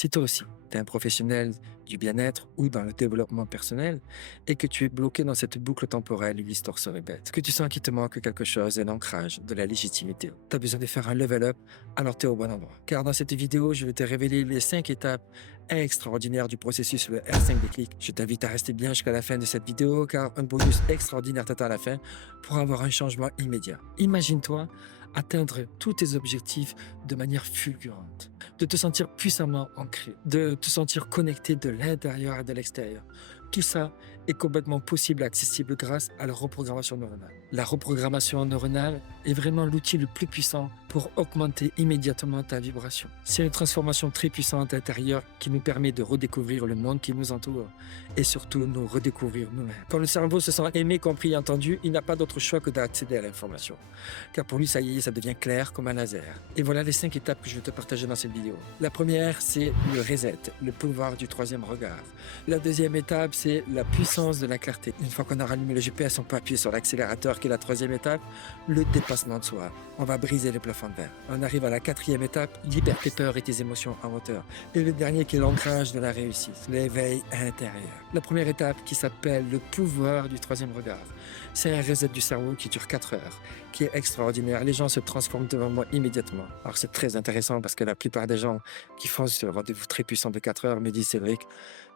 Si toi aussi, tu es un professionnel du bien-être ou dans le développement personnel et que tu es bloqué dans cette boucle temporelle où l'histoire se répète, que tu sens qu'il te manque quelque chose, un ancrage, de la légitimité, tu as besoin de faire un level up, alors tu es au bon endroit. Car dans cette vidéo, je vais te révéler les 5 étapes extraordinaires du processus le R5 déclic. Je t'invite à rester bien jusqu'à la fin de cette vidéo car un bonus extraordinaire t'attend à la fin pour avoir un changement immédiat. Imagine-toi atteindre tous tes objectifs de manière fulgurante, de te sentir puissamment ancré, de te sentir connecté de l'intérieur et de l'extérieur. Tout ça est complètement possible et accessible grâce à la reprogrammation neuronale. La reprogrammation neuronale est vraiment l'outil le plus puissant pour augmenter immédiatement ta vibration. C'est une transformation très puissante intérieure qui nous permet de redécouvrir le monde qui nous entoure et surtout nous redécouvrir nous-mêmes. Quand le cerveau se sent aimé, compris et entendu, il n'a pas d'autre choix que d'accéder à l'information. Car pour lui, ça y est, ça devient clair comme un laser. Et voilà les 5 étapes que je vais te partager dans cette vidéo. La première, c'est le reset, le pouvoir du troisième regard. La deuxième étape, c'est la puissance de la clarté. Une fois qu'on a rallumé le GPS, on peut appuyer sur l'accélérateur qui est la troisième étape, le dépassement de soi. On va briser les plafonds de verre. On arrive à la quatrième étape, libère tes peurs et tes émotions en hauteur. Et le dernier qui est l'ancrage de la réussite, l'éveil intérieur. La première étape qui s'appelle le pouvoir du troisième regard. C'est un reset du cerveau qui dure 4 heures, qui est extraordinaire. Les gens se transforment devant moi immédiatement. Alors c'est très intéressant parce que la plupart des gens qui font ce rendez-vous très puissant de 4 heures me disent Cédric,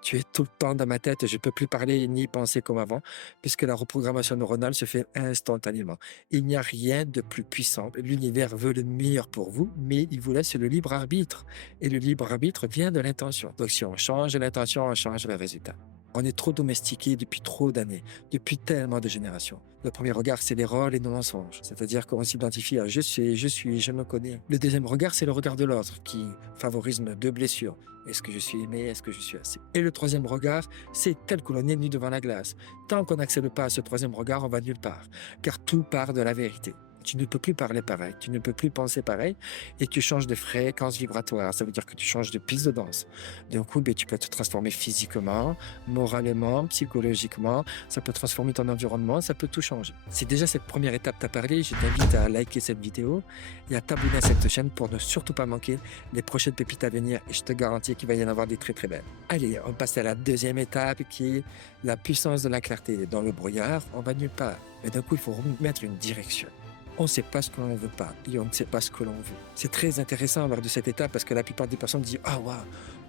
tu es tout le temps dans ma tête, je ne peux plus parler ni penser comme avant, puisque la reprogrammation neuronale se fait instantanément. Il n'y a rien de plus puissant. L'univers veut le meilleur pour vous, mais il vous laisse le libre arbitre. Et le libre arbitre vient de l'intention. Donc si on change l'intention, on change le résultat. On est trop domestiqué depuis trop d'années, depuis tellement de générations. Le premier regard, c'est les rôles et nos mensonges. C'est-à-dire qu'on s'identifie à je sais, je suis, je me connais. Le deuxième regard, c'est le regard de l'autre qui favorise deux blessures. Est-ce que je suis aimé? Est-ce que je suis assez? Et le troisième regard, c'est tel que l'on est nu devant la glace. Tant qu'on n'accède pas à ce troisième regard, on va nulle part. Car tout part de la vérité. Tu ne peux plus parler pareil, tu ne peux plus penser pareil et tu changes de fréquence vibratoire. Ça veut dire que tu changes de piste de danse. D'un coup, tu peux te transformer physiquement, moralement, psychologiquement. Ça peut transformer ton environnement, ça peut tout changer. Si déjà cette première étape t'a parlé, je t'invite à liker cette vidéo et à t'abonner à cette chaîne pour ne surtout pas manquer les prochaines pépites à venir et je te garantis qu'il va y en avoir des très très belles. Allez, on passe à la deuxième étape qui est la puissance de la clarté. Dans le brouillard, on va nulle part. Mais d'un coup, il faut mettre une direction. On ne sait pas ce que l'on ne veut pas et on ne sait pas ce que l'on veut. C'est très intéressant lors de cette étape parce que la plupart des personnes disent « Ah, waouh,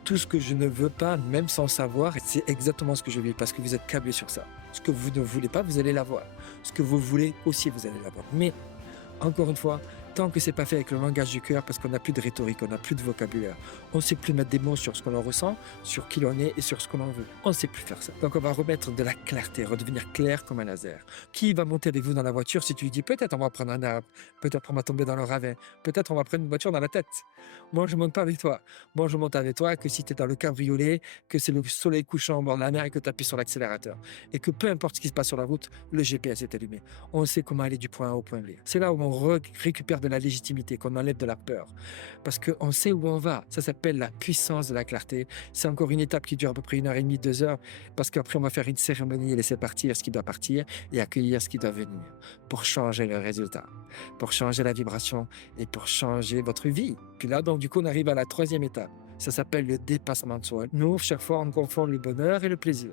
tout ce que je ne veux pas, même sans savoir, c'est exactement ce que je veux parce que vous êtes câblé sur ça. Ce que vous ne voulez pas, vous allez l'avoir. Ce que vous voulez aussi, vous allez l'avoir. » Mais, encore une fois, tant que c'est pas fait avec le langage du cœur, parce qu'on n'a plus de rhétorique, on n'a plus de vocabulaire, on ne sait plus mettre des mots sur ce que l'on ressent, sur qui l'on est et sur ce que l'on veut. On ne sait plus faire ça. Donc on va remettre de la clarté, redevenir clair comme un laser. Qui va monter avec vous dans la voiture si tu lui dis peut-être on va prendre un arbre, peut-être on va tomber dans le ravin, peut-être on va prendre une voiture dans la tête. Moi je monte pas avec toi. Moi je monte avec toi que si tu es dans le cabriolet, que c'est le soleil couchant au bord de la mer et que tu appuies sur l'accélérateur. Et que peu importe ce qui se passe sur la route, le GPS est allumé. On sait comment aller du point A au point B. C'est là où on récupère de la légitimité, qu'on enlève de la peur. Parce qu'on sait où on va. Ça s'appelle la puissance de la clarté. C'est encore une étape qui dure à peu près 1h30, 2 heures, parce qu'après on va faire une cérémonie et laisser partir ce qui doit partir et accueillir ce qui doit venir pour changer le résultat, pour changer la vibration et pour changer votre vie. Puis là, donc du coup, on arrive à la troisième étape. Ça s'appelle le dépassement de soi. Nous, chaque fois, on confond le bonheur et le plaisir.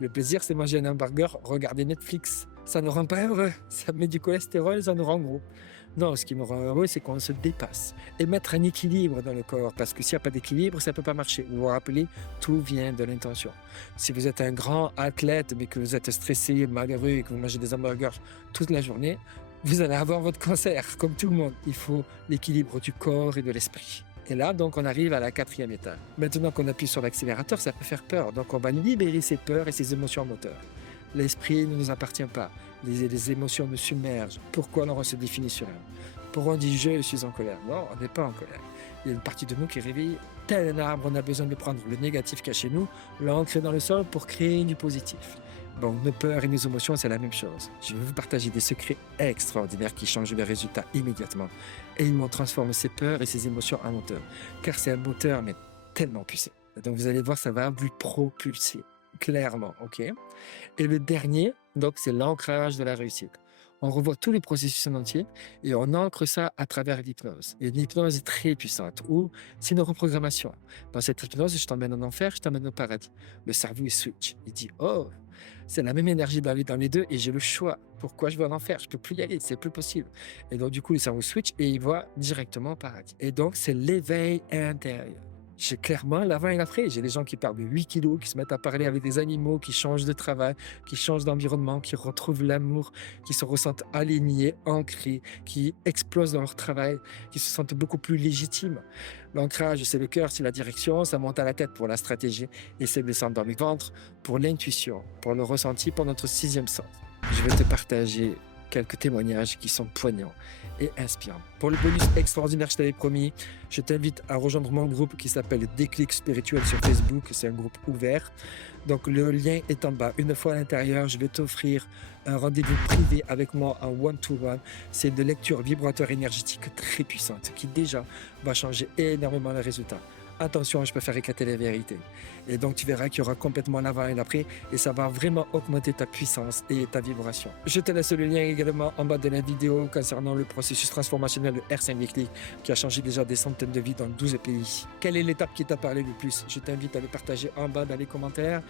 Le plaisir, c'est manger un hamburger, regarder Netflix. Ça ne rend pas heureux. Ça met du cholestérol, ça nous rend gros. Non, ce qui nous rend heureux, c'est qu'on se dépasse. Et mettre un équilibre dans le corps. Parce que s'il n'y a pas d'équilibre, ça ne peut pas marcher. Vous vous rappelez, tout vient de l'intention. Si vous êtes un grand athlète, mais que vous êtes stressé, malheureux et que vous mangez des hamburgers toute la journée, vous allez avoir votre cancer, comme tout le monde. Il faut l'équilibre du corps et de l'esprit. Et là, donc, on arrive à la quatrième étape. Maintenant qu'on appuie sur l'accélérateur, ça peut faire peur. Donc, on va libérer ses peurs et ses émotions moteurs. L'esprit ne nous appartient pas. Les émotions nous submergent. Pourquoi on se définit sur elles? Pourquoi on dit « je suis en colère » Non, on n'est pas en colère. Il y a une partie de nous qui est réveillée. Tel un arbre, on a besoin de prendre le négatif caché nous, l'ancrer dans le sol pour créer du positif. Bon, nos peurs et nos émotions, c'est la même chose. Je vais vous partager des secrets extraordinaires qui changent le résultat immédiatement. Et ils vont transformer ces peurs et ces émotions en moteur. Car c'est un moteur, mais tellement puissant. Donc vous allez voir, ça va vous propulser. Clairement, ok? Et le dernier, donc, c'est l'ancrage de la réussite. On revoit tous les processus en entier et on ancre ça à travers l'hypnose. Et une hypnose très puissante où c'est une reprogrammation. Dans cette hypnose, je t'emmène en enfer, je t'emmène au paradis. Le cerveau, il switch. Il dit, oh, c'est la même énergie d'aller dans les deux et j'ai le choix. Pourquoi je vais en enfer? Je peux plus y aller, c'est plus possible. Et donc, du coup, le cerveau switch et il va directement au paradis. Et donc, c'est l'éveil intérieur. J'ai clairement l'avant et l'après. J'ai des gens qui perdent 8 kilos, qui se mettent à parler avec des animaux, qui changent de travail, qui changent d'environnement, qui retrouvent l'amour, qui se ressentent alignés, ancrés, qui explosent dans leur travail, qui se sentent beaucoup plus légitimes. L'ancrage, c'est le cœur, c'est la direction, ça monte à la tête pour la stratégie et c'est descendre dans le ventre pour l'intuition, pour le ressenti, pour notre sixième sens. Je vais te partager quelques témoignages qui sont poignants et inspirants. Pour le bonus extraordinaire que je t'avais promis, je t'invite à rejoindre mon groupe qui s'appelle Déclic Spirituel sur Facebook. C'est un groupe ouvert. Donc le lien est en bas. Une fois à l'intérieur, je vais t'offrir un rendez-vous privé avec moi en one-to-one. C'est une lecture vibratoire énergétique très puissante qui déjà va changer énormément les résultats. Attention, je peux faire éclater les vérités. Et donc, tu verras qu'il y aura complètement l'avant et l'après et ça va vraiment augmenter ta puissance et ta vibration. Je te laisse le lien également en bas de la vidéo concernant le processus transformationnel de R5 Déclic qui a changé déjà des centaines de vies dans 12 pays. Quelle est l'étape qui t'a parlé le plus? Je t'invite à le partager en bas dans les commentaires.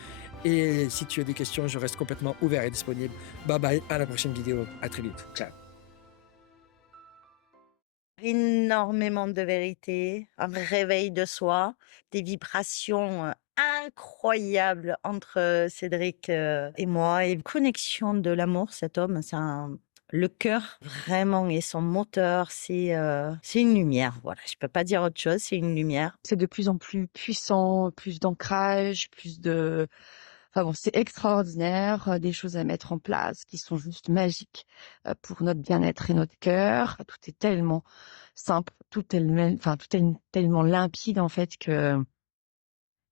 Et si tu as des questions, je reste complètement ouvert et disponible. Bye bye, à la prochaine vidéo. À très vite. Ciao. Énormément de vérité, un réveil de soi, des vibrations incroyables entre Cédric et moi, et une connexion de l'amour. Cet homme, le cœur vraiment et son moteur, c'est une lumière. Voilà, je peux pas dire autre chose, c'est une lumière. C'est de plus en plus puissant, plus d'ancrage, enfin bon, c'est extraordinaire, des choses à mettre en place qui sont juste magiques pour notre bien-être et notre cœur. Tout est tellement simple, tout est tellement limpide en fait que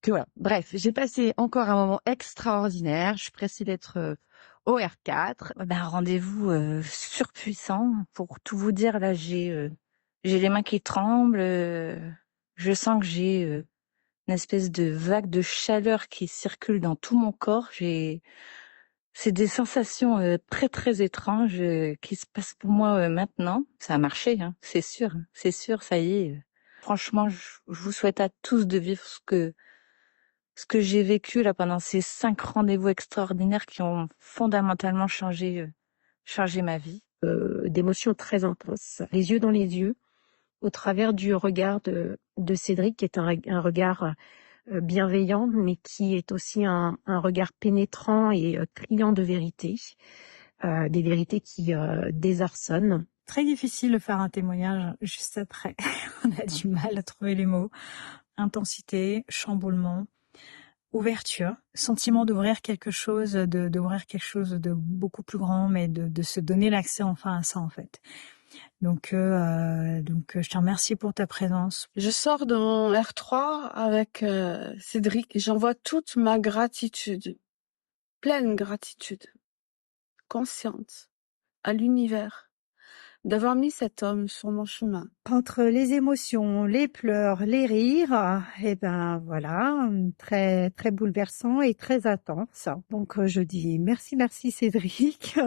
voilà. Bref, j'ai passé encore un moment extraordinaire. Je suis pressée d'être au R4. Un rendez-vous surpuissant. Pour tout vous dire, là, j'ai les mains qui tremblent. Je sens que j'ai une espèce de vague de chaleur qui circule dans tout mon corps. C'est des sensations très très étranges qui se passent pour moi maintenant. Ça a marché, hein, c'est sûr, ça y est. Franchement, je vous souhaite à tous de vivre ce que j'ai vécu là pendant ces 5 rendez-vous extraordinaires qui ont fondamentalement changé ma vie. D'émotions très intenses, les yeux dans les yeux, au travers du regard de Cédric, qui est un regard bienveillant, mais qui est aussi un regard pénétrant et criant de vérité, des vérités qui désarçonnent. Très difficile de faire un témoignage juste après. On a du mal à trouver les mots. Intensité, chamboulement, ouverture, sentiment d'ouvrir quelque chose, d'ouvrir quelque chose de beaucoup plus grand, mais de se donner l'accès enfin à ça en fait. Donc, je te remercie pour ta présence. Je sors de mon R3 avec Cédric et j'envoie toute ma gratitude, pleine gratitude, consciente, à l'univers, d'avoir mis cet homme sur mon chemin. Entre les émotions, les pleurs, les rires, et ben voilà, très très bouleversant et très intense. Donc je dis merci Cédric.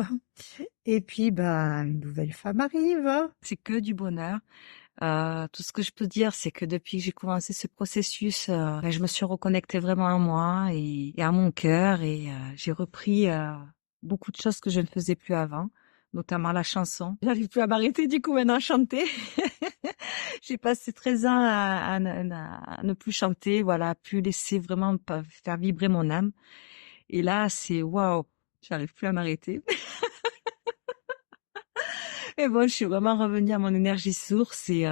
Et puis une nouvelle femme arrive. C'est que du bonheur. Tout ce que je peux dire, c'est que depuis que j'ai commencé ce processus, je me suis reconnectée vraiment à moi et à mon cœur et j'ai repris beaucoup de choses que je ne faisais plus avant, notamment la chanson. J'arrive plus à m'arrêter du coup maintenant à chanter. J'ai passé 13 ans à ne plus chanter, voilà, à plus laisser vraiment faire vibrer mon âme. Et là, c'est waouh, j'arrive plus à m'arrêter. Et bon, je suis vraiment revenue à mon énergie source et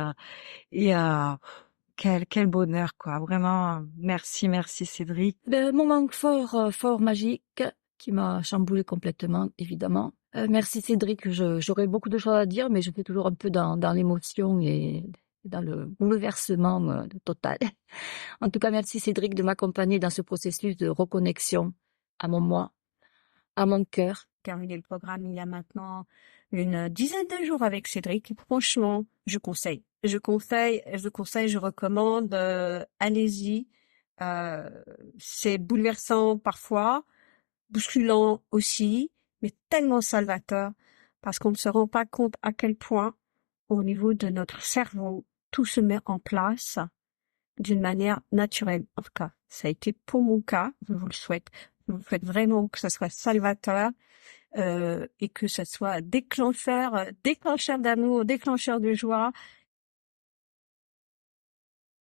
quel bonheur quoi. Vraiment, merci Cédric. Moment fort magique qui m'a chamboulé complètement, évidemment. Merci Cédric, j'aurais beaucoup de choses à dire, mais je suis toujours un peu dans l'émotion et dans le bouleversement total. En tout cas, merci Cédric de m'accompagner dans ce processus de reconnexion à mon moi, à mon cœur. Terminé le programme il y a maintenant une dizaine de jours avec Cédric. Franchement, je conseille, je recommande. Allez-y. C'est bouleversant parfois, bousculant aussi, mais tellement salvateur. parce qu'on ne se rend pas compte à quel point, au niveau de notre cerveau, tout se met en place d'une manière naturelle. En tout cas, ça a été pour mon cas, je vous le souhaite. Je vous souhaite vraiment que ça soit salvateur et que ça soit déclencheur d'amour, déclencheur de joie